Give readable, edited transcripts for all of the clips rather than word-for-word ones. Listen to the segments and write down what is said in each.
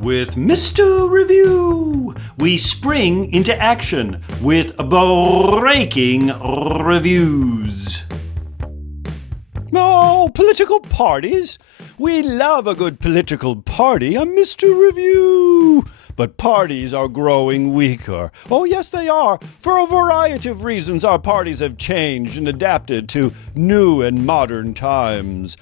With Mr. Review, we spring into action with breaking reviews. Oh, political parties. We love a good political party. I'm Mr. Review. But parties are growing weaker. Oh, yes, they are. For a variety of reasons, our parties have changed and adapted to new and modern times.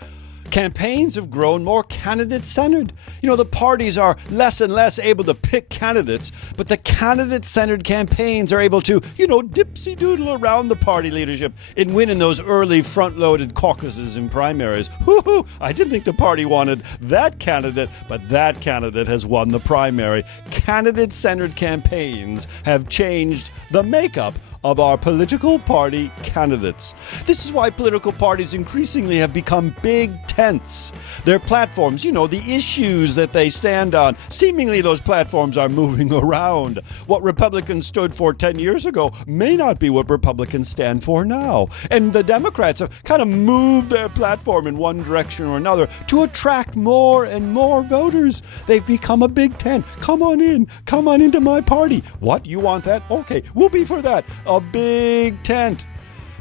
Campaigns have grown more candidate-centered. The parties are less and less able to pick candidates, but the candidate-centered campaigns are able to, dipsy-doodle around the party leadership and win in those early front-loaded caucuses and primaries. Woo-hoo! I didn't think the party wanted that candidate, but that candidate has won the primary. Candidate-centered campaigns have changed the makeup of our political party candidates. This is why political parties increasingly have become big tents. Their platforms, the issues that they stand on, seemingly those platforms are moving around. What Republicans stood for 10 years ago may not be what Republicans stand for now. And the Democrats have kind of moved their platform in one direction or another to attract more and more voters. They've become a big tent. Come on into my party. What, you want that? Okay, we'll be for that. A big tent.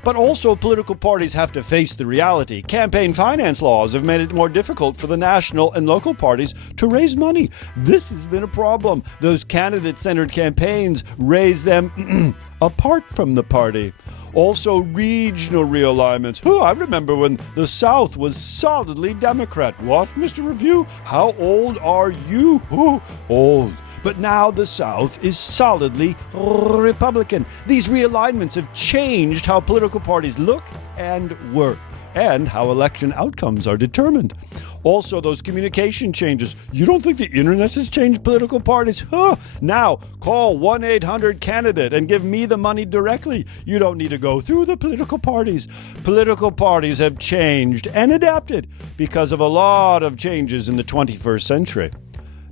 But also political parties have to face the reality. Campaign finance laws have made it more difficult for the national and local parties to raise money. This has been a problem. Those candidate-centered campaigns raise them apart from the party. Also, regional realignments. I remember when the South was solidly Democrat. What, Mr. Review? How old are you? Old. But now the South is solidly Republican. These realignments have changed how political parties look and work, and how election outcomes are determined. Also, those communication changes. You don't think the internet has changed political parties? Now, call 1-800-CANDIDATE and give me the money directly. You don't need to go through the political parties. Political parties have changed and adapted because of a lot of changes in the 21st century.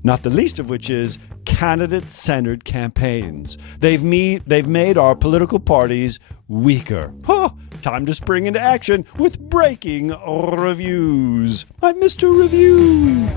Not the least of which is candidate-centered campaigns. They've made our political parties weaker. Time to spring into action with breaking reviews. I'm Mr. Review.